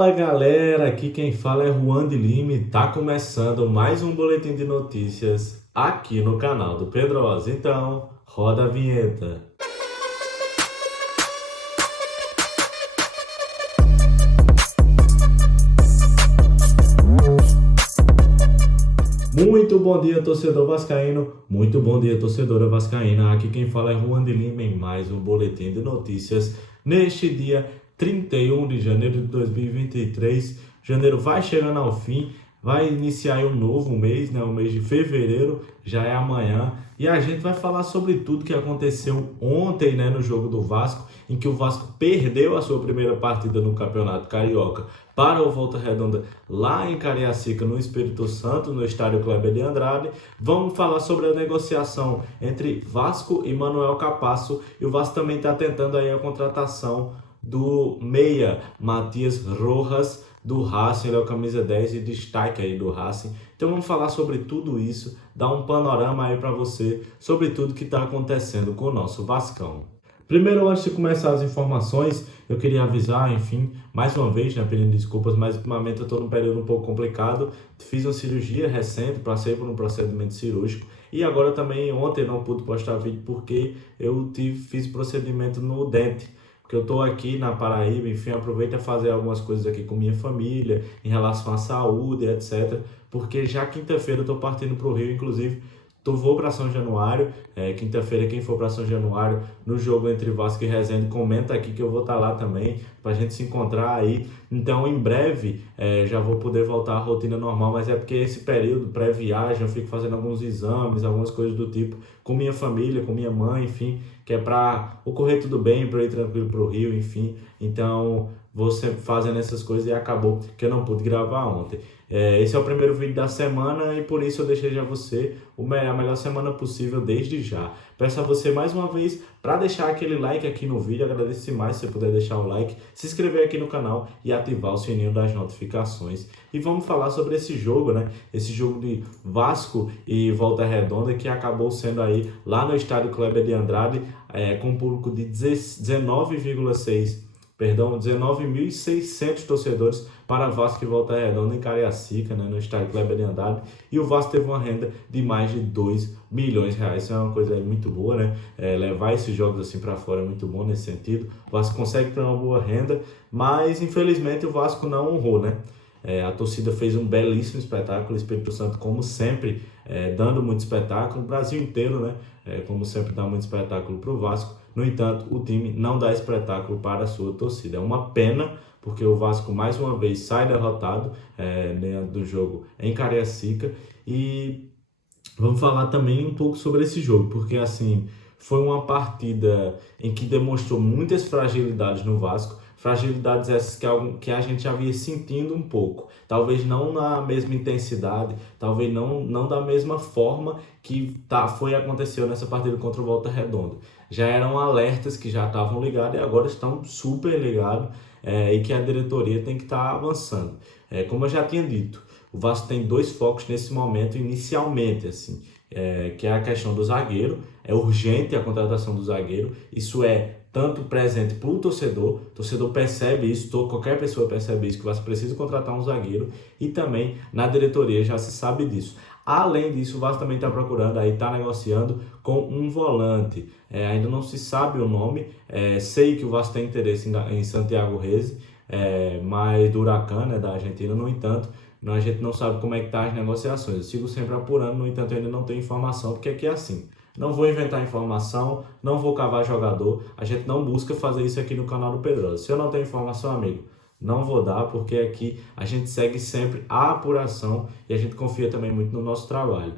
Fala galera, aqui quem fala é Juan de Lima e tá começando mais um boletim de notícias aqui no canal do Pedrosa. Então, roda a vinheta. Muito bom dia, torcedor vascaíno. Muito bom dia, torcedora vascaína. Aqui quem fala é Juan de Lima em mais um boletim de notícias neste dia 31 de janeiro de 2023. Janeiro vai chegando ao fim, vai iniciar aí um novo mês, né? O mês de fevereiro, já é amanhã. E a gente vai falar sobre tudo que aconteceu ontem, né, no jogo do Vasco, em que o Vasco perdeu a sua primeira partida no Campeonato Carioca para o Volta Redonda lá em Cariacica, no Espírito Santo, no estádio Kleber de Andrade. Vamos falar sobre a negociação entre Vasco e Manuel Capasso, e o Vasco também está tentando aí a contratação do meia Matias Rojas do Racing. Ele é o camisa 10 e destaque aí do Racing. Então vamos falar sobre tudo isso, dar um panorama aí para você sobre tudo que está acontecendo com o nosso Vascão. Primeiro, antes de começar as informações, eu queria avisar, enfim, mais uma vez, né, pedindo desculpas, mas ultimamente eu estou num período um pouco complicado. Fiz uma cirurgia recente, passei por um procedimento cirúrgico e agora também ontem não pude postar vídeo porque eu fiz procedimento no dente. Porque eu estou aqui na Paraíba, enfim, aproveito a fazer algumas coisas aqui com minha família, em relação à saúde, etc. Porque já quinta-feira eu estou partindo para o Rio, inclusive. Vou para São Januário, quinta-feira quem for para São Januário no jogo entre Vasco e Resende, comenta aqui que eu vou estar lá também, para a gente se encontrar aí. Então em breve já vou poder voltar à rotina normal, mas é porque esse período pré-viagem eu fico fazendo alguns exames, algumas coisas do tipo, com minha família, com minha mãe, enfim, que é para ocorrer tudo bem, para eu ir tranquilo para o Rio, enfim. Então vou sempre fazendo essas coisas e acabou que eu não pude gravar ontem. Esse é o primeiro vídeo da semana e por isso eu desejo a você a melhor semana possível desde já. Peço a você mais uma vez para deixar aquele like aqui no vídeo, agradeço demais se você puder deixar o like, se inscrever aqui no canal e ativar o sininho das notificações. E vamos falar sobre esse jogo, né? Esse jogo de Vasco e Volta Redonda que acabou sendo aí lá no estádio Kleber de Andrade, com um público de 19.600 torcedores para Vasco e Volta Redonda em Cariacica, né, no estádio Kleber de Andrade, e o Vasco teve uma renda de mais de 2 milhões de reais. Isso é uma coisa aí muito boa, né? Levar esses jogos assim para fora é muito bom nesse sentido. O Vasco consegue ter uma boa renda, mas infelizmente o Vasco não honrou, né? A torcida fez um belíssimo espetáculo, o Espírito Santo, como sempre, dando muito espetáculo, o Brasil inteiro, né? Como sempre, dá muito espetáculo para o Vasco. No entanto, o time não dá espetáculo para a sua torcida. É uma pena, porque o Vasco mais uma vez sai derrotado do jogo em Cariacica. E vamos falar também um pouco sobre esse jogo, porque assim, foi uma partida em que demonstrou muitas fragilidades no Vasco. Fragilidades essas que a gente já vinha sentindo um pouco. Talvez não na mesma intensidade, talvez não da mesma forma que aconteceu nessa partida contra o Volta Redonda. Já eram alertas que já estavam ligados e agora estão super ligados, e que a diretoria tem que estar avançando. Como eu já tinha dito, o Vasco tem dois focos nesse momento inicialmente, assim, que é a questão do zagueiro. É urgente a contratação do zagueiro, isso é tanto presente para o torcedor percebe isso, qualquer pessoa percebe isso, que o Vasco precisa contratar um zagueiro, e também na diretoria já se sabe disso. Além disso, o Vasco também está procurando, está negociando com um volante, ainda não se sabe o nome, sei que o Vasco tem interesse em Santiago Rezi, mas do Huracan, né, da Argentina. No entanto, a gente não sabe como é que estão as negociações, eu sigo sempre apurando, no entanto eu ainda não tenho informação, porque aqui é assim. Não vou inventar informação, não vou cavar jogador, a gente não busca fazer isso aqui no canal do Pedrosa. Se eu não tenho informação, amigo, não vou dar, porque aqui a gente segue sempre a apuração e a gente confia também muito no nosso trabalho.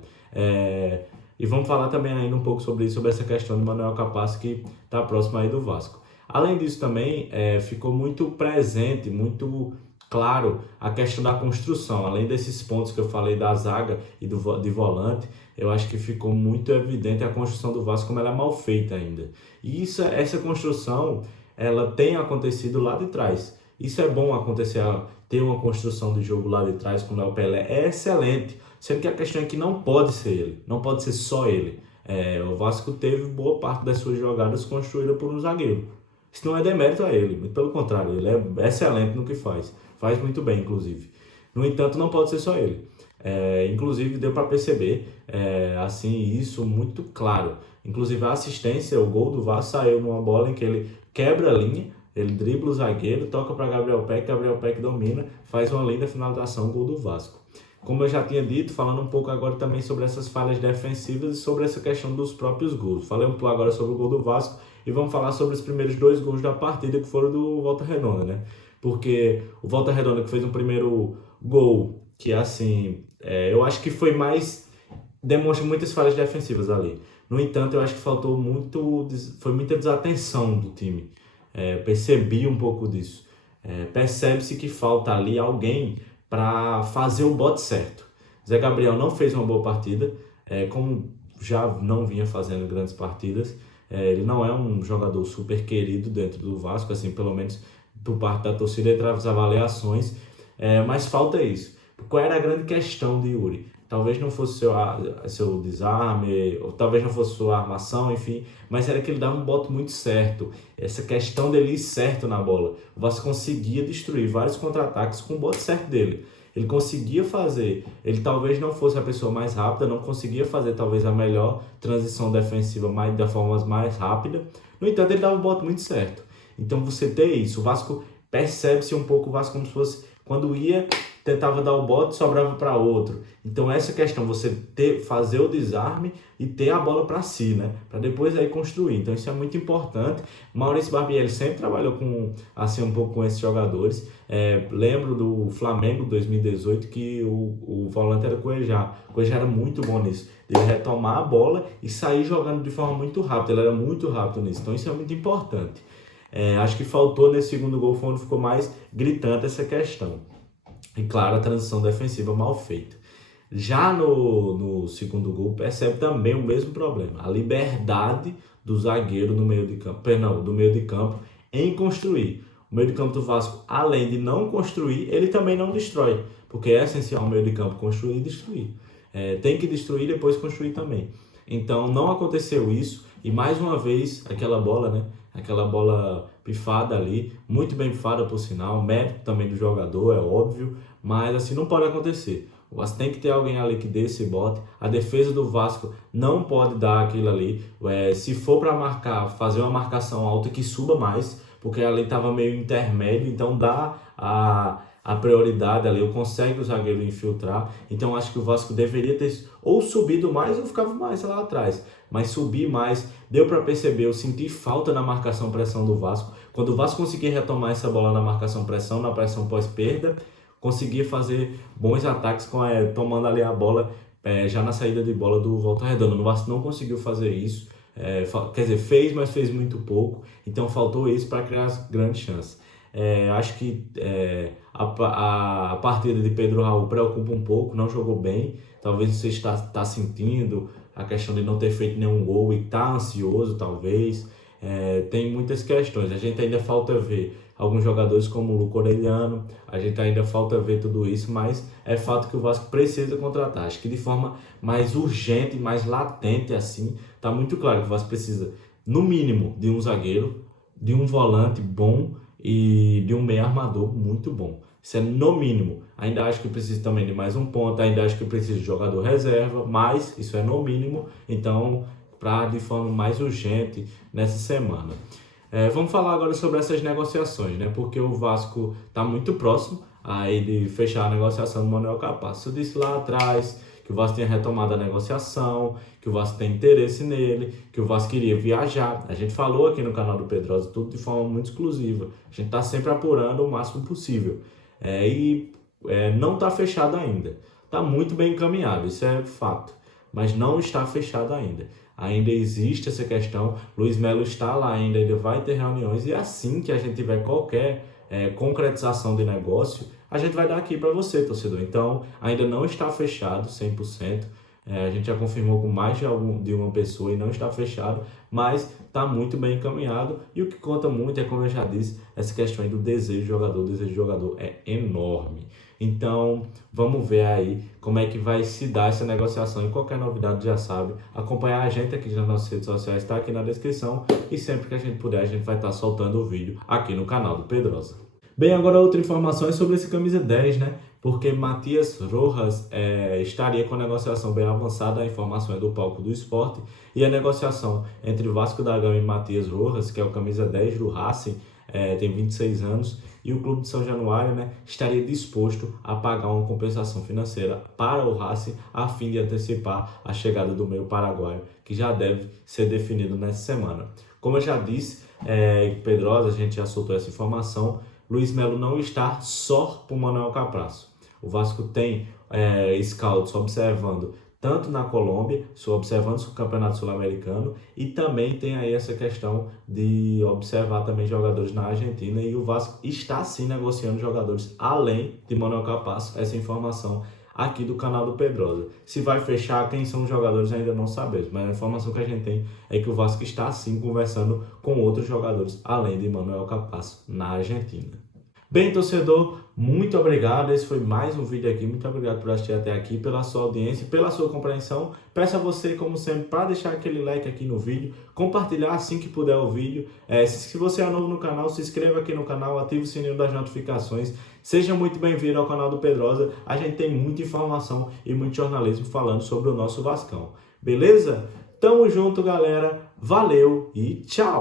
E vamos falar também ainda um pouco sobre isso, sobre essa questão de Manuel Capasso, que está próximo aí do Vasco. Além disso também, ficou muito presente, muito claro a questão da construção. Além desses pontos que eu falei da zaga e de volante, eu acho que ficou muito evidente a construção do Vasco, como ela é mal feita ainda. E essa construção, ela tem acontecido lá de trás. Isso é bom acontecer, ter uma construção de jogo lá de trás com o Léo Pelé, é excelente. Sendo que a questão é que não pode ser ele, não pode ser só ele. O Vasco teve boa parte das suas jogadas construídas por um zagueiro. Isso não é demérito a ele, muito pelo contrário, ele é excelente no que faz muito bem, inclusive. No entanto, não pode ser só ele. Inclusive, deu para perceber assim isso muito claro. Inclusive, a assistência, o gol do Vasco saiu numa bola em que ele quebra a linha, ele dribla o zagueiro, toca para Gabriel Peck domina, faz uma linda finalização, gol do Vasco. Como eu já tinha dito, falando um pouco agora também sobre essas falhas defensivas e sobre essa questão dos próprios gols. Falei um pouco agora sobre o gol do Vasco e vamos falar sobre os primeiros 2 gols da partida, que foram do Volta Redonda, né? Porque o Volta Redonda que fez um primeiro gol que, assim, eu acho que foi mais... demonstra muitas falhas defensivas ali. No entanto, eu acho que foi muita desatenção do time. Percebi um pouco disso. Percebe-se que falta ali alguém para fazer o bote certo. Zé Gabriel não fez uma boa partida, como já não vinha fazendo grandes partidas. Ele não é um jogador super querido dentro do Vasco, assim, pelo menos por parte da torcida entre as avaliações, mas falta isso. Qual era a grande questão de Yuri? Talvez não fosse seu desarme, ou talvez não fosse sua armação, enfim, mas era que ele dava um bote muito certo. Essa questão dele ir certo na bola. O Vasco conseguia destruir vários contra-ataques com o bote certo dele. Ele conseguia fazer, ele talvez não fosse a pessoa mais rápida, não conseguia fazer talvez a melhor transição defensiva da forma mais rápida. No entanto, ele dava um bote muito certo. Então você ter isso, o Vasco percebe-se um pouco o Vasco como se fosse, quando ia, tentava dar o bote, sobrava para outro. Então essa questão, você fazer o desarme e ter a bola para si, né? Para depois aí construir. Então isso é muito importante. Maurício Barbieri sempre trabalhou assim um pouco com esses jogadores. Lembro do Flamengo 2018 que o volante era Cuejá. O Cuejá era muito bom nisso. Ele retomar a bola e sair jogando de forma muito rápida. Ele era muito rápido nisso. Então isso é muito importante. Acho que faltou nesse segundo gol, foi onde ficou mais gritante essa questão. E claro, a transição defensiva mal feita. Já no segundo gol, percebe também o mesmo problema. A liberdade do zagueiro no meio de campo, do meio de campo em construir. O meio de campo do Vasco, além de não construir, ele também não destrói. Porque é essencial o meio de campo construir e destruir. Tem que destruir e depois construir também. Então não aconteceu isso. E mais uma vez, aquela bola, né? Aquela bola pifada ali, muito bem pifada por sinal, mérito também do jogador, é óbvio, mas assim não pode acontecer. O Vasco tem que ter alguém ali que dê esse bote. A defesa do Vasco não pode dar aquilo ali. Se for para marcar, fazer uma marcação alta que suba mais, porque ali estava meio intermédio, então dá a prioridade ali, consegue o zagueiro infiltrar. Então acho que o Vasco deveria ter ou subido mais ou ficava mais lá atrás. Mas subir mais, deu para perceber, eu senti falta na marcação-pressão do Vasco. Quando o Vasco conseguia retomar essa bola na marcação-pressão, na pressão pós-perda, conseguia fazer bons ataques tomando ali a bola já na saída de bola do Volta Redonda. O Vasco não conseguiu fazer isso, quer dizer, fez, mas fez muito pouco. Então faltou isso para criar as grandes chances. Acho que a partida de Pedro Raul preocupa um pouco, não jogou bem. Talvez você está sentindo a questão de não ter feito nenhum gol e está ansioso, talvez. Tem muitas questões. A gente ainda falta ver alguns jogadores como o Luco Orelhano, a gente ainda falta ver tudo isso, mas é fato que o Vasco precisa contratar. Acho que de forma mais urgente, mais latente assim, está muito claro que o Vasco precisa, no mínimo, de um zagueiro, de um volante bom e de um meio armador muito bom. Isso é no mínimo. Ainda acho que precisa também de mais um ponta, ainda acho que precisa de jogador reserva, mas isso é no mínimo, então, de forma mais urgente nessa semana. Vamos falar agora sobre essas negociações, né? Porque o Vasco está muito próximo aí de fechar a negociação do Manuel Capasso. Eu disse lá atrás que o Vasco tinha retomado a negociação, que o Vasco tem interesse nele, que o Vasco queria viajar. A gente falou aqui no canal do Pedrosa tudo de forma muito exclusiva. A gente está sempre apurando o máximo possível. Não está fechado ainda. Está muito bem encaminhado, isso é fato. Mas não está fechado ainda. Ainda existe essa questão. Luiz Melo está lá ainda, ele vai ter reuniões. E assim que a gente tiver qualquer concretização de negócio, a gente vai dar aqui para você, torcedor. Então, ainda não está fechado 100%. A gente já confirmou com mais de uma pessoa e não está fechado, mas está muito bem encaminhado. E o que conta muito é, como eu já disse, essa questão aí do desejo do jogador. O desejo do jogador é enorme. Então, vamos ver aí como é que vai se dar essa negociação. E qualquer novidade, já sabe, acompanhar a gente aqui nas nossas redes sociais, está aqui na descrição. E sempre que a gente puder, a gente vai estar soltando o vídeo aqui no canal do Pedrosa. Bem, agora outra informação é sobre esse camisa 10, né? Porque Matias Rojas estaria com a negociação bem avançada, a informação é do Palco do Esporte, e a negociação entre Vasco da Gama e Matias Rojas, que é o camisa 10 do Racing, tem 26 anos, e o Clube de São Januário, né, estaria disposto a pagar uma compensação financeira para o Racing, a fim de antecipar a chegada do meio paraguaio, que já deve ser definido nessa semana. Como eu já disse, Pedrosa, a gente já soltou essa informação, Luiz Melo não está só por Manuel Caprasso. O Vasco tem scouts observando tanto na Colômbia, observando o Campeonato Sul-Americano, e também tem aí essa questão de observar também jogadores na Argentina, e o Vasco está sim negociando jogadores além de Manuel Caprasso, essa informação aqui do canal do Pedrosa. Se vai fechar, quem são os jogadores ainda não sabemos, mas a informação que a gente tem é que o Vasco está sim conversando com outros jogadores além de Manuel Caprasso na Argentina. Bem, torcedor, muito obrigado. Esse foi mais um vídeo aqui. Muito obrigado por assistir até aqui, pela sua audiência, pela sua compreensão. Peço a você, como sempre, para deixar aquele like aqui no vídeo, compartilhar assim que puder o vídeo. Se você é novo no canal, se inscreva aqui no canal, ative o sininho das notificações. Seja muito bem-vindo ao canal do Pedrosa. A gente tem muita informação e muito jornalismo falando sobre o nosso Vascão. Beleza? Tamo junto, galera. Valeu e tchau!